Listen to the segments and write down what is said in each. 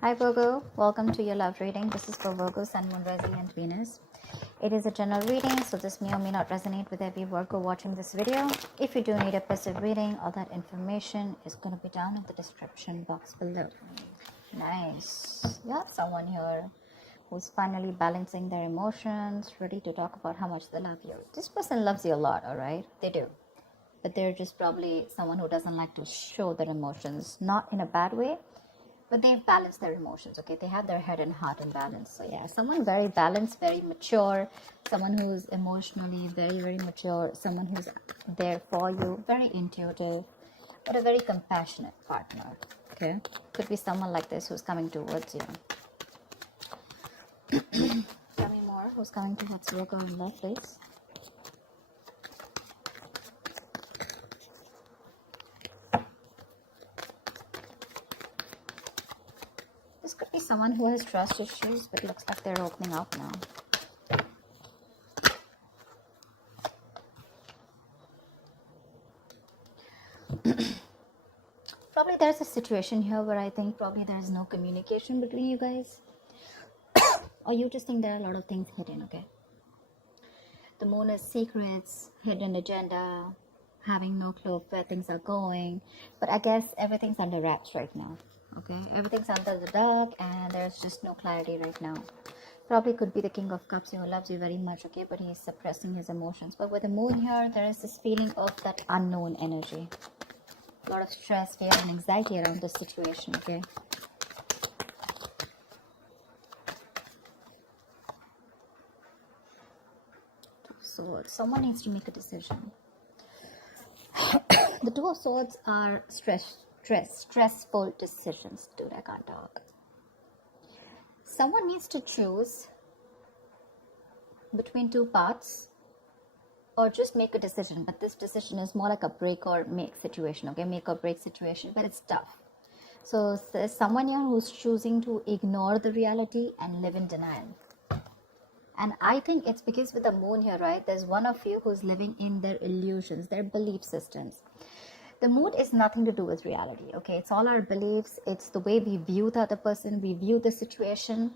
Hi Virgo, welcome to your love reading. This is for Virgo, Sun, Moon, Rising and Venus. It is a general reading, so this may or may not resonate with every Virgo watching this video. If you do need a passive reading, all that information is going to be down in the description box below. Nice. You have someone here who's finally balancing their emotions, ready to talk about how much they love you. This person loves you a lot, alright? They do. But they're just probably someone who doesn't like to show their emotions, not in a bad way, but they've balanced their emotions. Okay, they have their head and heart in balance. So yeah, someone very balanced, very mature, someone who's emotionally very mature, someone who's there for you, very intuitive, but a very compassionate partner. Okay, could be someone like this who's coming towards you. Tell me more. Who's coming towards Virgo in love, please? This could be someone who has trust issues, but it looks like they're opening up now. Probably there's a situation here where I think probably there's no communication between you guys. Or you just think there are a lot of things hidden, okay? The moon is secrets, hidden agenda, having no clue of where things are going. But I guess everything's under wraps right now, okay? Everything's under the dark and there's just no clarity right now. Probably could be the King of Cups who loves you very much, okay? But he's suppressing his emotions. But with the moon here, there is this feeling of that unknown energy. A lot of stress, fear and anxiety around this situation, okay? So someone needs to make a decision. The Two of Swords are stressful decisions. Dude, I can't talk. Someone needs to choose between two paths or just make a decision. But this decision is more like a break or make situation, okay? Make or break situation, but it's tough. So there's someone here who's choosing to ignore the reality and live in denial. And I think it's because with the moon here, right, there's one of you who's living in their illusions, their belief systems. The moon is nothing to do with reality, okay? It's all our beliefs. It's the way we view the other person, we view the situation.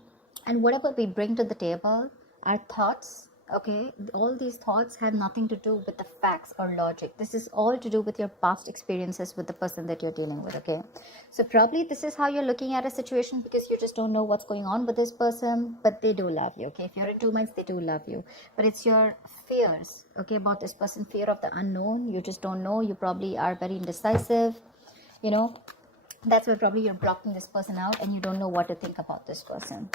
And whatever we bring to the table, our thoughts, okay? All these thoughts have nothing to do with the facts or logic. This is all to do with your past experiences with the person that you're dealing with, okay? So probably this is how you're looking at a situation because you just don't know what's going on with this person, but they do love you, okay? If you're in 2 months, they do love you. But it's your fears, okay, about this person, fear of the unknown. You just don't know. You probably are very indecisive, you know? That's where probably you're blocking this person out and you don't know what to think about this person.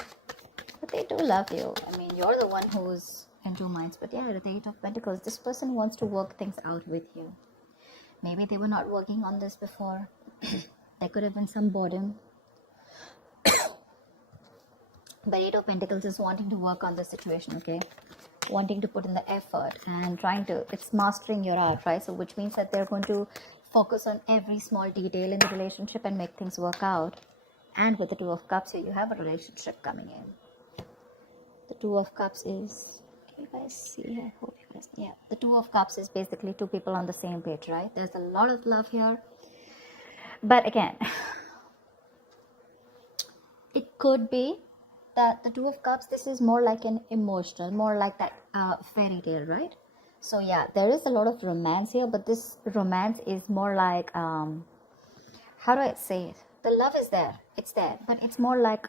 But they do love you. I mean, you're the one who's in 2 minds. But yeah, the Eight of Pentacles, this person wants to work things out with you. Maybe they were not working on this before. There could have been some boredom. But Eight of Pentacles is wanting to work on the situation, okay? Wanting to put in the effort and trying to, it's mastering your art, right? So which means that they're going to focus on every small detail in the relationship and make things work out. And with the Two of Cups here, you have a relationship coming in. The Two of Cups is, can you guys see? I hope you guys, yeah. The Two of Cups is basically two people on the same page, right? There's a lot of love here. But again, it could be that the Two of Cups, this is more like an emotional, more like that fairy tale, right? So yeah, there is a lot of romance here, but this romance is more like, how do I say it? The love is there, it's there, but it's more like,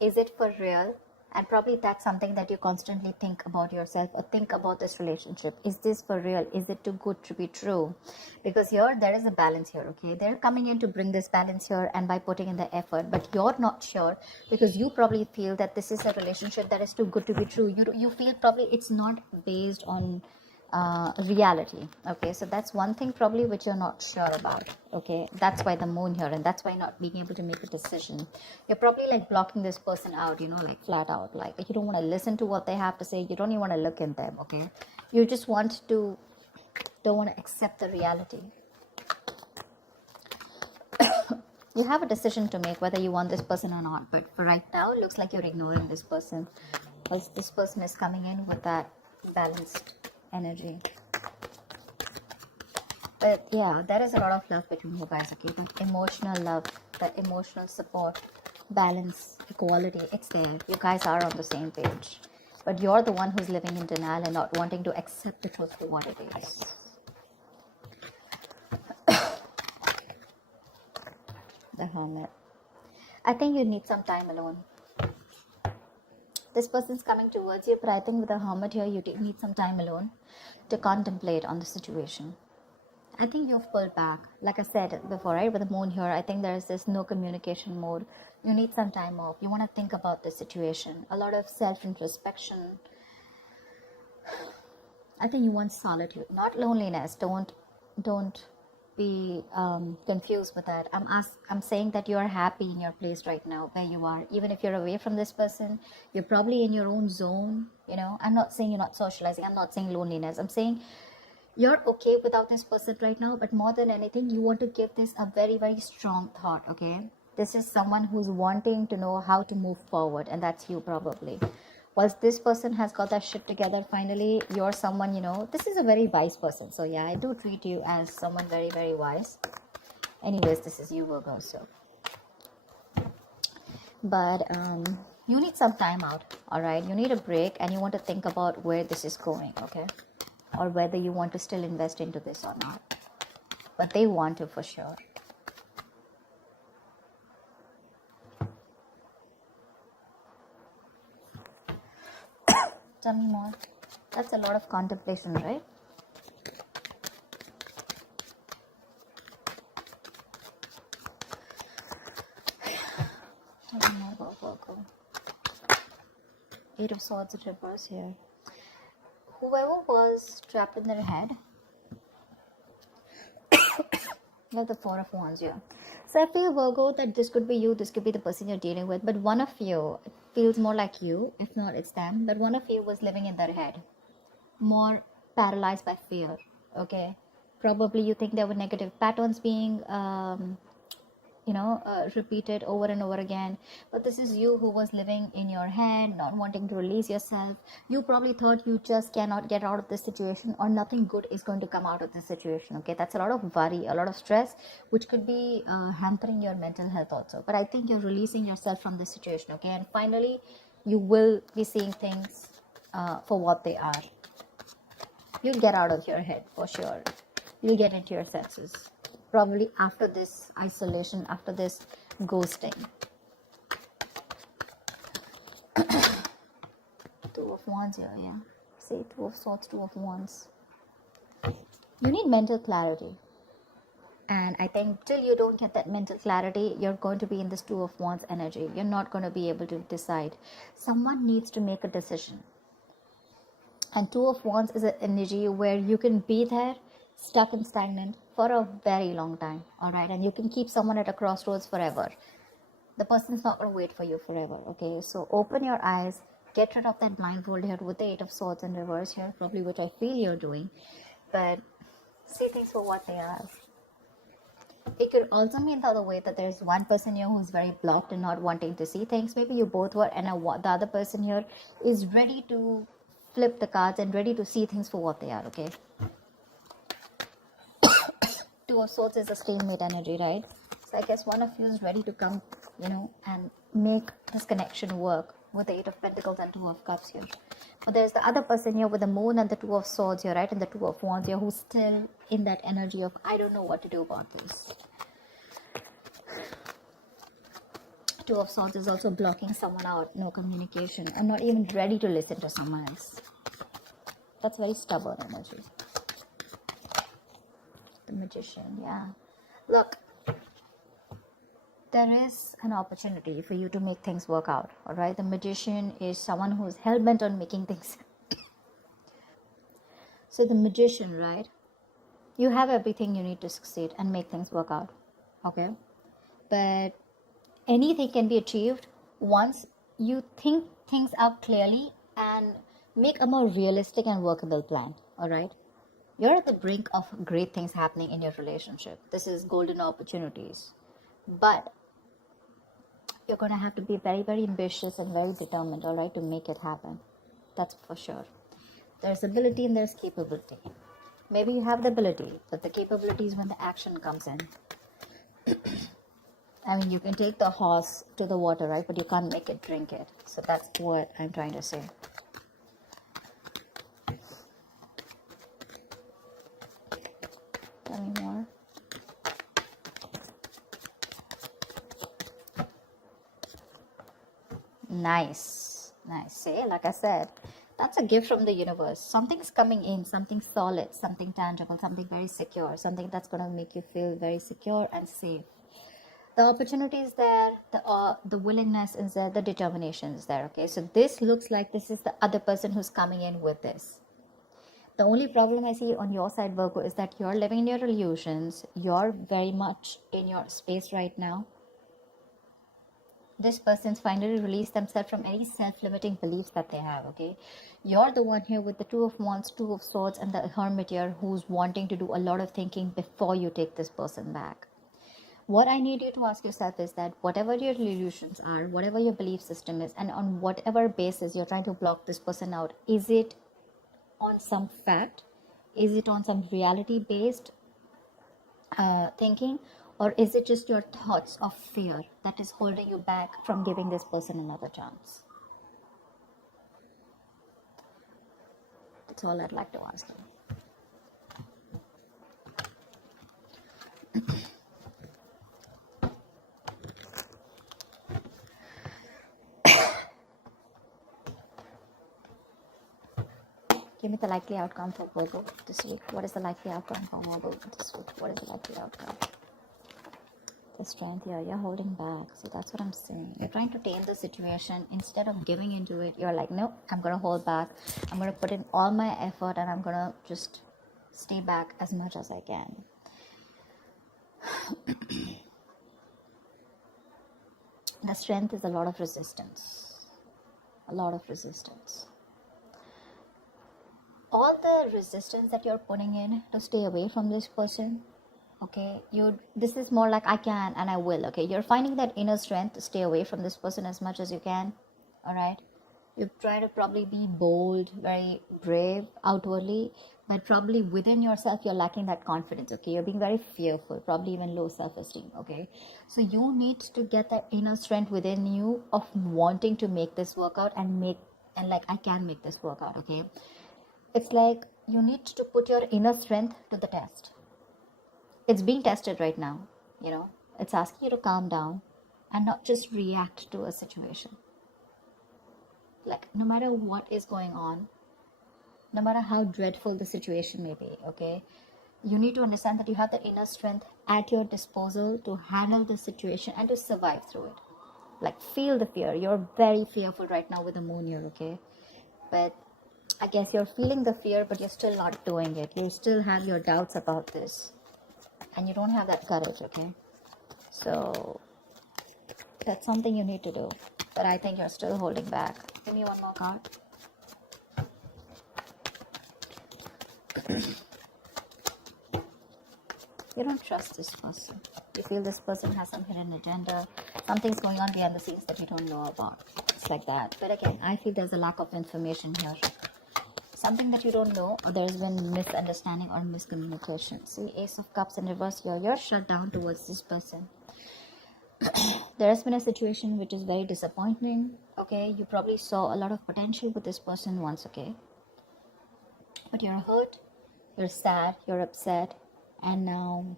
is it for real? And probably that's something that you constantly think about yourself or think about this relationship. Is this for real? Is it too good to be true? Because here, there is a balance here, okay? They're coming in to bring this balance here and by putting in the effort, but you're not sure because you probably feel that this is a relationship that is too good to be true. You feel probably it's not based on reality, okay? So that's one thing probably which you're not sure about, okay? That's why the moon here, and that's why not being able to make a decision. You're probably like blocking this person out, you know, like flat out, like you don't want to listen to what they have to say. You don't even want to look in them, okay? You just don't want to accept the reality. You have a decision to make whether you want this person or not, but for right now, it looks like you're ignoring this person because this person is coming in with that balanced energy. But yeah, there is a lot of love between you guys, okay? That emotional love, that emotional support, balance, equality, it's there. You guys are on the same page. But you're the one who's living in denial and not wanting to accept the truth for what it is. The Hermit. I think you need some time alone. This person's coming towards you, but I think with the Hermit here, you need some time alone to contemplate on the situation. I think you've pulled back. Like I said before, right? With the moon here, I think there's this no communication mode. You need some time off. You want to think about the situation. A lot of self-introspection. I think you want solitude, not loneliness. Don't be confused with that. I'm saying that you are happy in your place right now where you are. Even if you're away from this person, you're probably in your own zone. You know, I'm not saying you're not socializing. I'm not saying loneliness. I'm saying you're okay without this person right now, but more than anything, you want to give this a very, very strong thought, okay? This is someone who's wanting to know how to move forward, and that's you probably. Once this person has got that shit together, finally, you're someone, you know, this is a very wise person. So yeah, I do treat you as someone very, very wise. Anyways, this is you, Virgo, so. But you need some time out, all right? You need a break, and you want to think about where this is going, okay? Or whether you want to still invest into this or not. But they want to for sure. Tell me more. That's a lot of contemplation, right? Tell me more about Virgo. 8 of Swords in reverse here. Whoever was trapped in their head, like the 4 of Wands here. So I feel, Virgo, that this could be you, this could be the person you're dealing with, but one of you, it feels more like you, if not it's them, but one of you was living in their head, more paralyzed by fear, okay? Probably you think there were negative patterns being repeated over and over again, but this is you who was living in your head, not wanting to release yourself. You probably thought you just cannot get out of this situation, or nothing good is going to come out of this situation, okay? That's a lot of worry, a lot of stress, which could be hampering your mental health also. But I think you're releasing yourself from this situation, okay? And finally you will be seeing things for what they are. You'll get out of your head for sure. You'll get into your senses, probably after this isolation, after this ghosting. 2 of Wands here, yeah. See, 2 of Swords, 2 of Wands. You need mental clarity. And I think till you don't get that mental clarity, you're going to be in this 2 of Wands energy. You're not going to be able to decide. Someone needs to make a decision. And 2 of Wands is an energy where you can be there, stuck and stagnant for a very long time, all right? And you can keep someone at a crossroads forever. The person's not going to wait for you forever, okay? So open your eyes, get rid of that blindfold here with the 8 of Swords in reverse here, probably which I feel you're doing. But see things for what they are. It could also mean the other way, that there's one person here who's very blocked and not wanting to see things. Maybe you both were, and the other person here is ready to flip the cards and ready to see things for what they are, okay? 2 of Swords is a stalemate energy, right? So I guess one of you is ready to come, and make this connection work with the 8 of Pentacles and 2 of Cups here. But there's the other person here with the Moon and the 2 of Swords here, right? And the 2 of Wands here, who's still in that energy of, I don't know what to do about this. 2 of Swords is also blocking someone out, no communication. I'm not even ready to listen to someone else. That's very stubborn energy. The Magician, yeah. Look, there is an opportunity for you to make things work out, all right? The Magician is someone who's hell-bent on making things. So the Magician, right? You have everything you need to succeed and make things work out, okay? But anything can be achieved once you think things out clearly and make a more realistic and workable plan, all right? You're at the brink of great things happening in your relationship. This is golden opportunities. But you're going to have to be very, very ambitious and very determined, all right, to make it happen. That's for sure. There's ability and there's capability. Maybe you have the ability, but the capability is when the action comes in. I mean, you can take the horse to the water, right? But you can't make it drink it. So that's what I'm trying to say. Tell me more. Nice. Nice. See, like I said, that's a gift from the universe. Something's coming in, something solid, something tangible, something very secure, something that's going to make you feel very secure and safe. The opportunity is there, the willingness is there, the determination is there. Okay, so this looks like this is the other person who's coming in with this. The only problem I see on your side, Virgo, is that you're living in your illusions. You're very much in your space right now. This person's finally released themselves from any self-limiting beliefs that they have. Okay, you're the one here with the Two of Wands, Two of Swords, and the Hermit here, who's wanting to do a lot of thinking before you take this person back. What I need you to ask yourself is that whatever your illusions are, whatever your belief system is, and on whatever basis you're trying to block this person out, is it on some fact? Is it on some reality-based thinking? Or is it just your thoughts of fear that is holding you back from giving this person another chance? That's all I'd like to ask you. Give me the likely outcome for Virgo this week. What is the likely outcome for Virgo this week? What is the likely outcome? The strength here, you're holding back. See, that's what I'm saying. You're trying to tame the situation. Instead of giving into it, you're like, no, I'm going to hold back. I'm going to put in all my effort and I'm going to just stay back as much as I can. The strength is a lot of resistance. A lot of resistance. All the resistance that you're putting in to stay away from this person, okay, this is more like I can and I will. Okay, you're finding that inner strength to stay away from this person as much as you can. All right, you try to probably be bold, very brave outwardly, but probably within yourself you're lacking that confidence. Okay, you're being very fearful, probably even low self-esteem. Okay, so you need to get that inner strength within you of wanting to make this work out and like I can make this work out. Okay, it's like you need to put your inner strength to the test. It's being tested right now, it's asking you to calm down and not just react to a situation. Like, no matter what is going on, no matter how dreadful the situation may be, okay, you need to understand that you have the inner strength at your disposal to handle the situation and to survive through it. Like, feel the fear. You're very fearful right now with the moon here, okay, but I guess you're feeling the fear, but you're still not doing it. You still have your doubts about this. And you don't have that courage, okay? So, that's something you need to do. But I think you're still holding back. Give me one more card. You don't trust this person. You feel this person has some hidden agenda. Something's going on behind the scenes that you don't know about. It's like that. But again, I feel there's a lack of information here. Something that you don't know, or there's been misunderstanding or miscommunication. See, Ace of Cups in reverse here. You're shut down towards this person. There has been a situation which is very disappointing. Okay, you probably saw a lot of potential with this person once, okay? But you're hurt, you're sad, you're upset, and now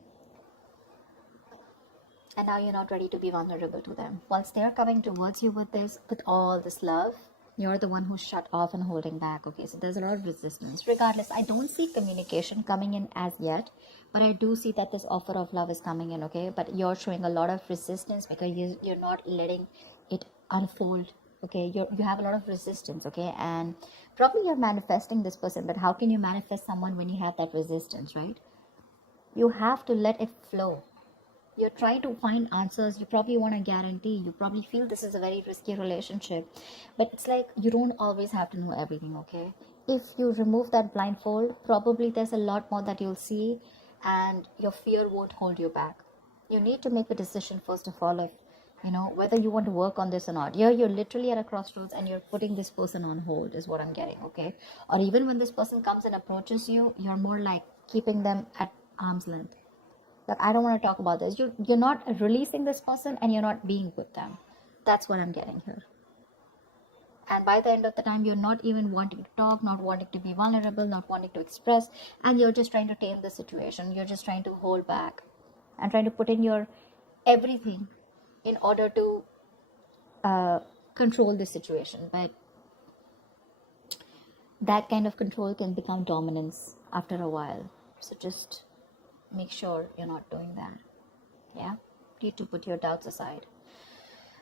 you're not ready to be vulnerable to them. Once they're coming towards you with all this love, you're the one who's shut off and holding back. Okay, so there's a lot of resistance. Regardless, I don't see communication coming in as yet, but I do see that this offer of love is coming in. Okay, but you're showing a lot of resistance because you're not letting it unfold. Okay, you have a lot of resistance. Okay, and probably you're manifesting this person, but how can you manifest someone when you have that resistance, right? You have to let it flow. You're trying to find answers. You probably want a guarantee. You probably feel this is a very risky relationship, but it's like you don't always have to know everything. Okay, if you remove that blindfold, probably there's a lot more that you'll see, and your fear won't hold you back. You need to make a decision first of all, if whether you want to work on this or not. You're literally at a crossroads and you're putting this person on hold is what I'm getting. Okay, or even when this person comes and approaches you, you're more like keeping them at arm's length. Like, I don't want to talk about this. You're not releasing this person, and you're not being with them. That's what I'm getting here. And by the end of the time, you're not even wanting to talk, not wanting to be vulnerable, not wanting to express, and you're just trying to tame the situation. You're just trying to hold back and trying to put in your everything in order to control the situation. But that kind of control can become dominance after a while. So just make sure you're not doing that. Yeah, need to put your doubts aside.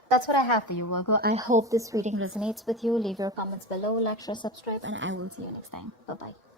That's what I have for you, Virgo. I hope this reading resonates with you. Leave your comments below, like, share, subscribe, and I will see you next time. Bye bye.